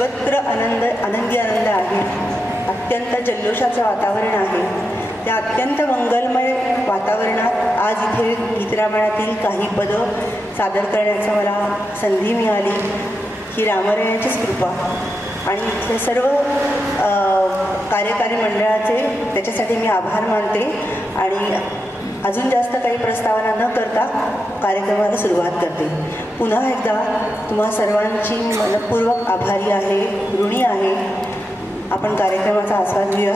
सर्वत्र आनंदी आनंद आहे. अत्यंत जल्लोषाचं वातावरण आहे. त्या अत्यंत मंगलमय वातावरणात आज इथे गीतरामायणातील काही पदं सादर करण्याचं मला संधी मिळाली. ही रामरायांचीच कृपा आणि इथले सर्व कार्यकारी मंडळाचे त्याच्यासाठी मी आभार मानते. आणि अजून जास्त काही प्रस्तावना न करता कार्यक्रमाला सुरुवात करते. पुन्हा एकदा तुम्हा सर्वांची मनपूर्वक आभारी आहे, ऋणी आहे. आपण कार्यक्रमाचा आस्वाद घेऊया.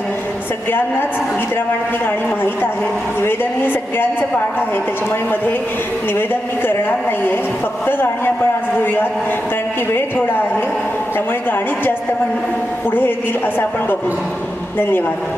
सगळ्यांनाच गीतरामायणातली गाणी माहीत आहेत. निवेदन हे सगळ्यांचं पाठ आहे, त्याच्यामुळे मध्ये निवेदन मी करणार नाही आहे. फक्त गाणी आपण आज घेऊयात, कारण की वेळ थोडा आहे, त्यामुळे गाणीच जास्त पण पुढे येतील असं आपण बघू. धन्यवाद.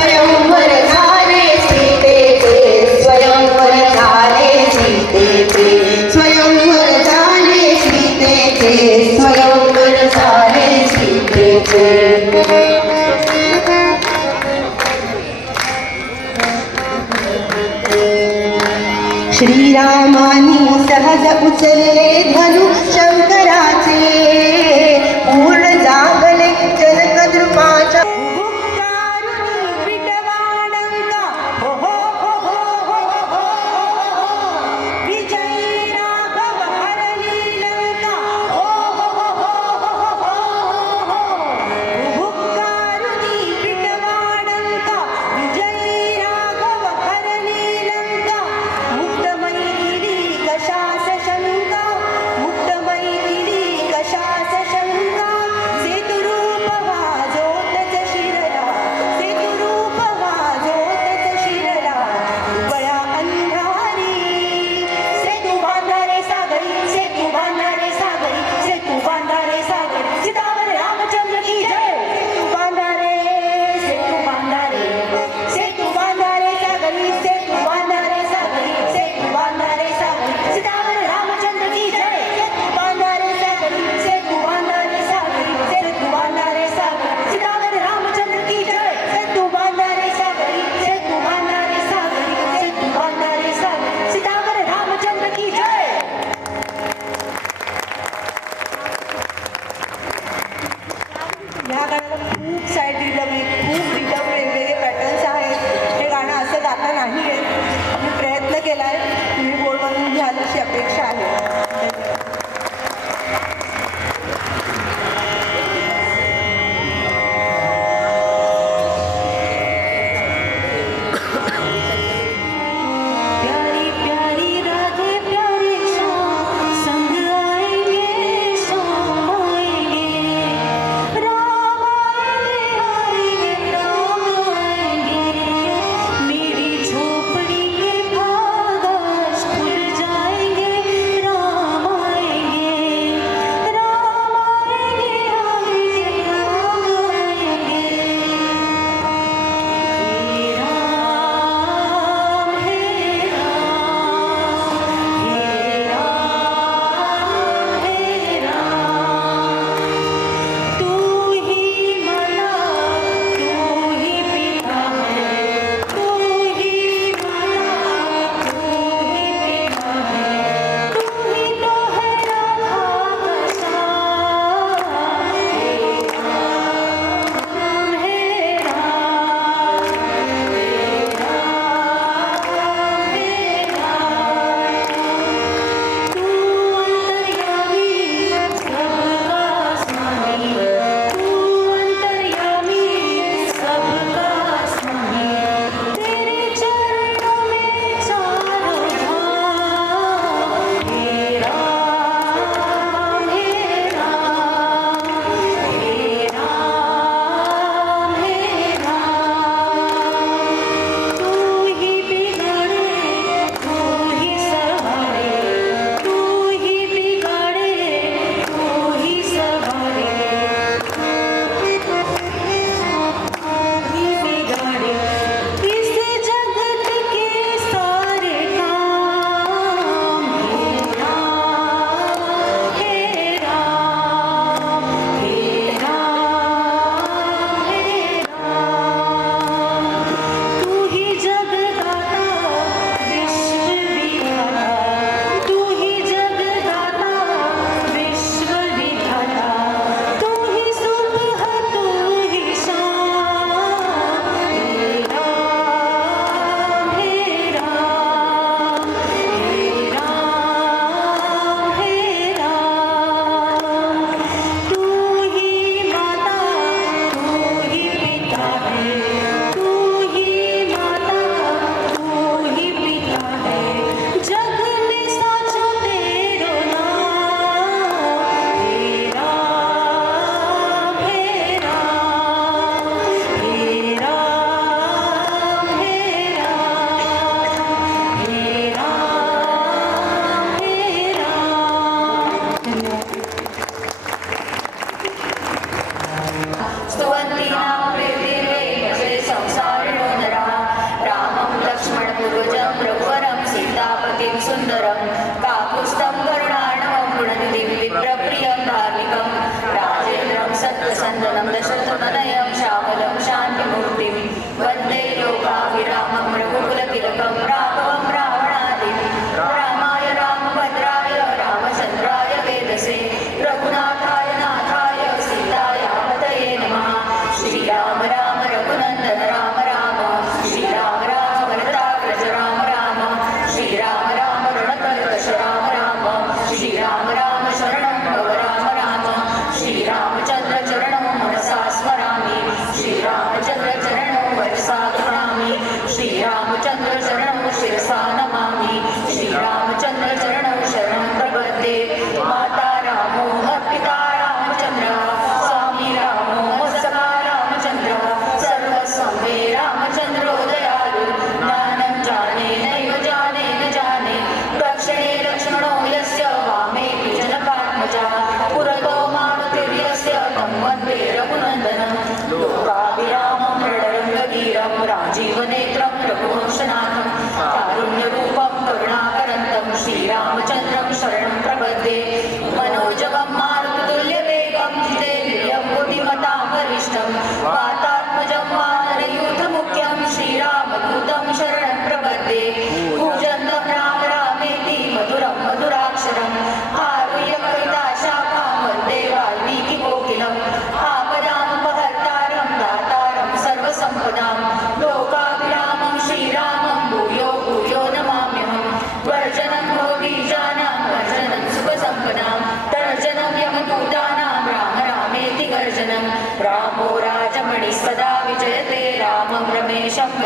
स्वयंवर झाले सीतेचे, स्वयंवर झाले सीतेचे, स्वयंवर झाले सीतेचे, स्वयंवर झाले सीतेचे. श्रीरामानी सहज उचलले धनु शंकराचे, पूर्ण जागले जनकदृपाच्या.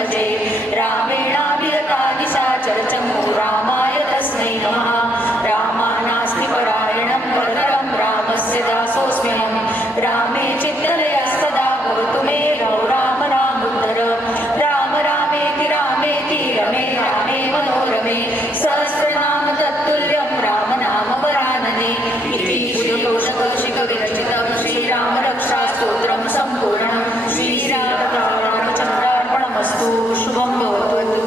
भजे रामेणाभिरता दिशा चरचमो रामाय तस्मै नमः रामानास्ति परायणं वरदं रामस्य दासोऽस्म्यहं रामे चित्तलया सदा भवतु मे राम रामोत्तर राम रामेति रामेति रमे रामे मनोरमे सहस्रनाम तत्तुल्यं राम नाम वरानने इति पुरुषोषकशिखविरचितं श्रीराम रक्षा स्तोत्रं सम्पूर्णं श्रीरामचन्द्रार्पणमस्तु शुभं भवतु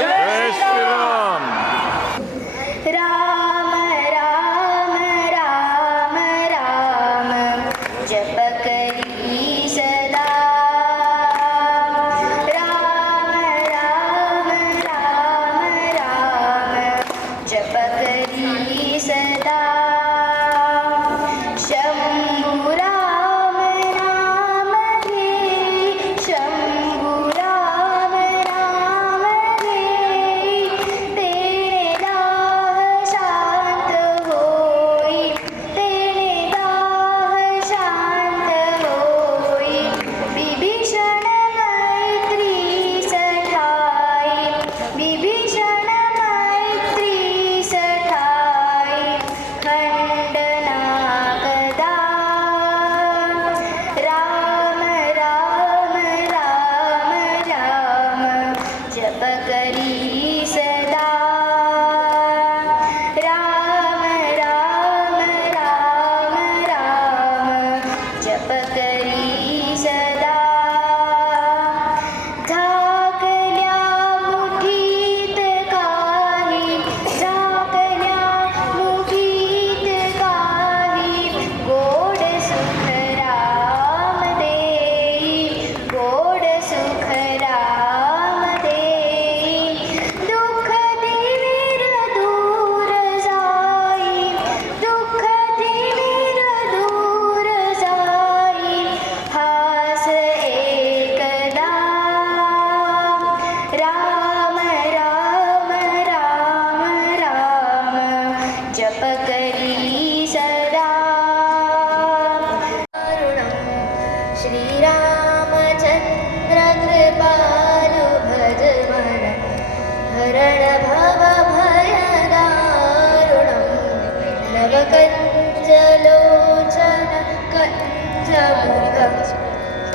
जय श्रीराम. राम राम राम राम जप करी सदा राम राम राम राम जप करी सदा शंभु राम राम रे शंभु राम राम रे तेने दाह शांत होई तेने दाह शांत होई विभीषण मैत्री सठाई विभीषण मैत्री सठाई खंडना कदा राम राम राम राम जप करी सदा राम राम राम राम जप करी सदा झाकल्या मुठीत काही झाकल्या मुठीत काही गोड सुख राम देई गोड सुख राम देई दुःख दिवीर दूर जाई दुःख दिवीर दूर जाई हास एकदा राम राम राम राम जप करी सदा श्रीरामचंद्र कृपालु भज मन हरण भव भय दारुणं नवकञ्जलोचन कञ्जमुख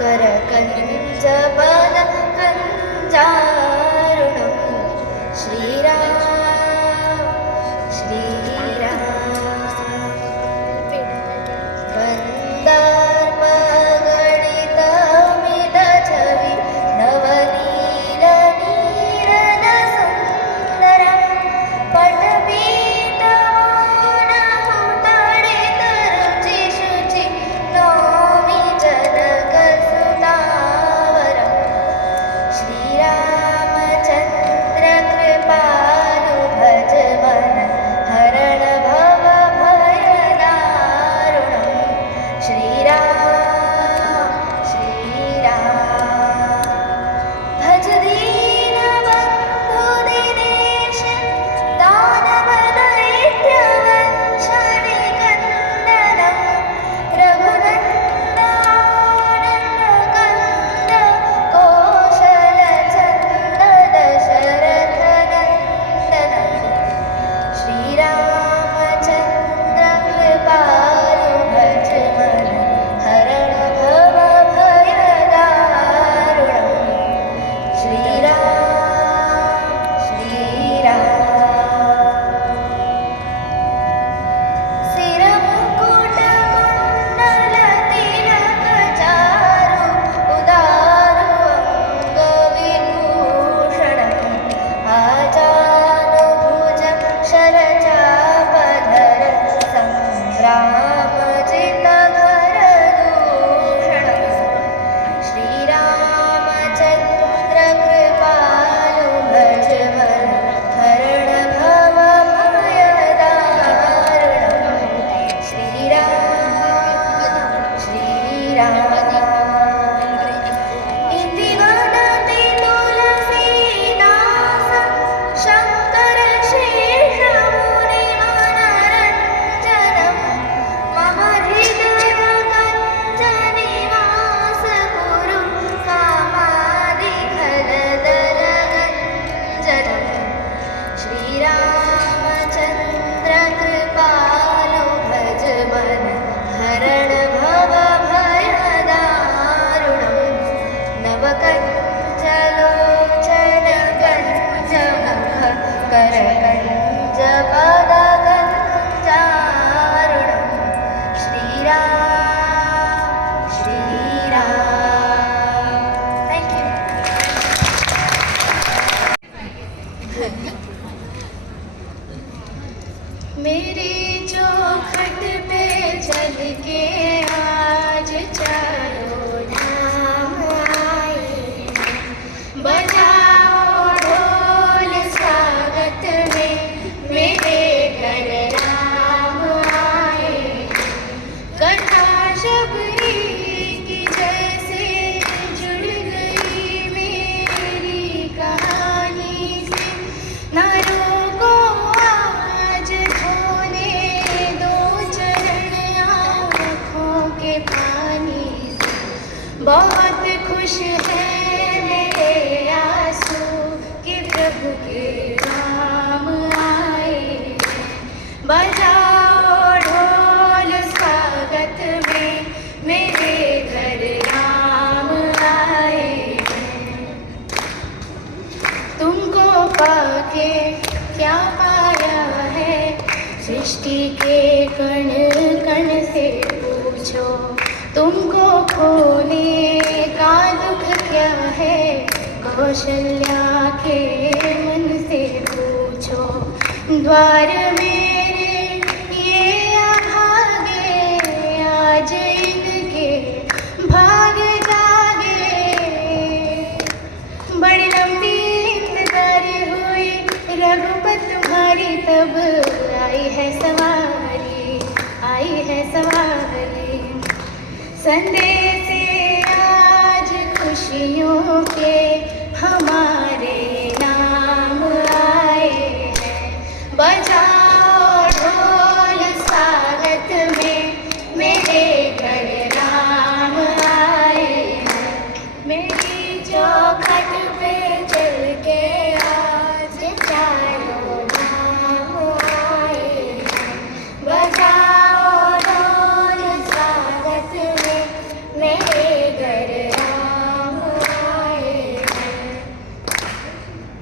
करकञ्जपद कञ्जारुणं श्रीराम श्रीराम गन्धार्पगणितमिद छवि नवनीलनीरद सुन्दरं पटपीतमौनमुतडितरुचि शुचि नौमि जनकसुतावरं श्रीराम बहुत खुश है मेरे आंसू कि प्रभु के राम आए। बजाओ ढोल स्वागत में मेरे घर राम आए। तुमको पाके क्या पाया है, सृष्टि के कण कण से पूछो। तुमको खोने का दुख क्या है, कौशल्या के मन से पूछो। द्वार मेरे ये अभागे, आज इनके भाग जागे। बड़ी लंबी इंतजारी हुई रघुपत तुम्हारी, तब आई है सवारी, आई है सवारी। संदेश आज खुशियों के हमारे नाम आए हैं। बजाओ ढोल स्वागत में मेरे घर राम आए हैं। मेरी चौखट पे चल के आज चारों धाम आए हैं। बजाओ ढोल स्वागत में मेरे घर राम आए हैं।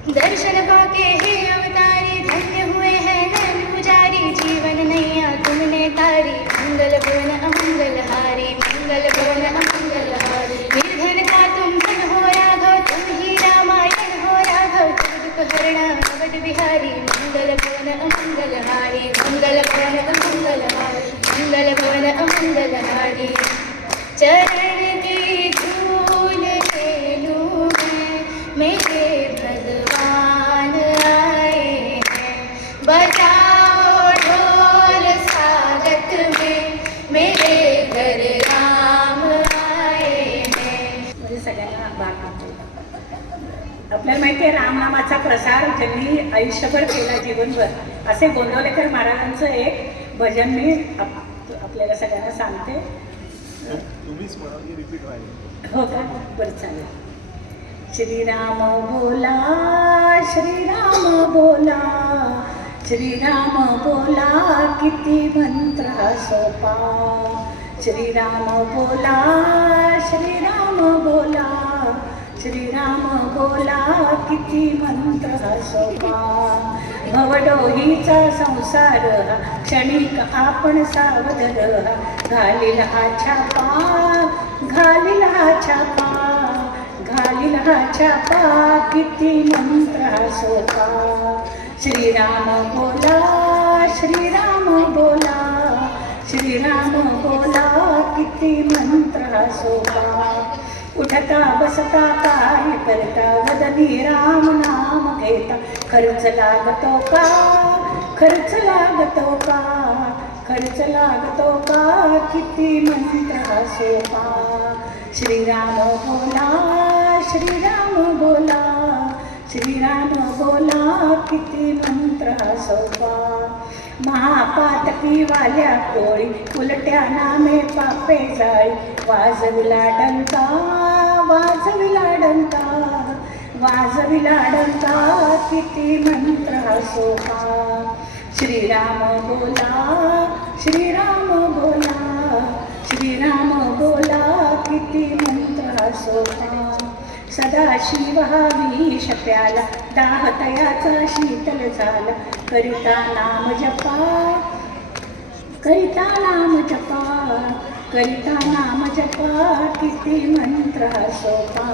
दर्शन पाके हे अवतारी, धन्य हुए हैं नैन पुजारी। जीवन नैया तुमने तारी, मंगल भवन अमंगल हारी, मंगल भवन अमंगल हारी। निर्धन का तुम धन हो राघव, तुम ही रामायण हो राघव। तुम दुख हरणा अवध बिहारी, मंगल भवन अमंगल हारी, मंगल भवन अमंगल हारी, मंगल भवन अमंगल हारी। चरण की धूल ले लूं मैं, मेरे भगवान आए हैं। बजाओ ढोल स्वागत में मेरे घर राम आए हैं। म्हणजे सगळ्यांना भाग मागतो. आपल्याला माहिती आहे रामनामाचा प्रसार ज्यांनी आयुष्यभर केला जीवनभर, असे गोंदवलेकर महाराजांचं एक भजन मी आपल्याला सगळ्यांना सांगते. तुम्हीच म्हणा, रिपीट व्हायला. हो का? बरं चालेल. श्रीराम बोला, श्रीराम बोला, श्रीराम बोला, किती मंत्र हा सोपा. श्रीराम बोला, श्रीराम बोला, श्रीराम बोला, किती मंत्र हा सोपा. भवडोहीचा संसार हा क्षणिक आपण सावध रहा. घालील हा छापा, घालील हा छापा, घालील हा छापा, किती मंत्र हा सोपा. श्रीराम बोला, श्रीराम बोला, श्रीराम बोला, किती मंत्र हा सोपा. उठता बसता काय करता, वदनी राम नाम घेता. खर्च लागतो का, खर्च लागतो का, खर्च लागतो का, किती मंत्र हा सोपा. श्रीराम बोला, श्रीराम बोला, श्रीराम बोला, किती मंत्र हा सोपा. महापातकी वाल्या कोळी, उलट्या नामे पापे जाळी. वाजविला डंका, वाजविला डंका, वाजविला डंका, किती मंत्र हा सोपा. श्रीराम बोला, श्रीराम बोला, श्रीराम बोला, किती मंत्र हा सोपा. सदाशिव हा विष प्याला, दाह तयाचा शीतल झाला. करिता नाम जपा, करिता नाम जपा, करिता नाम जपा, किती मंत्र हा सोपा.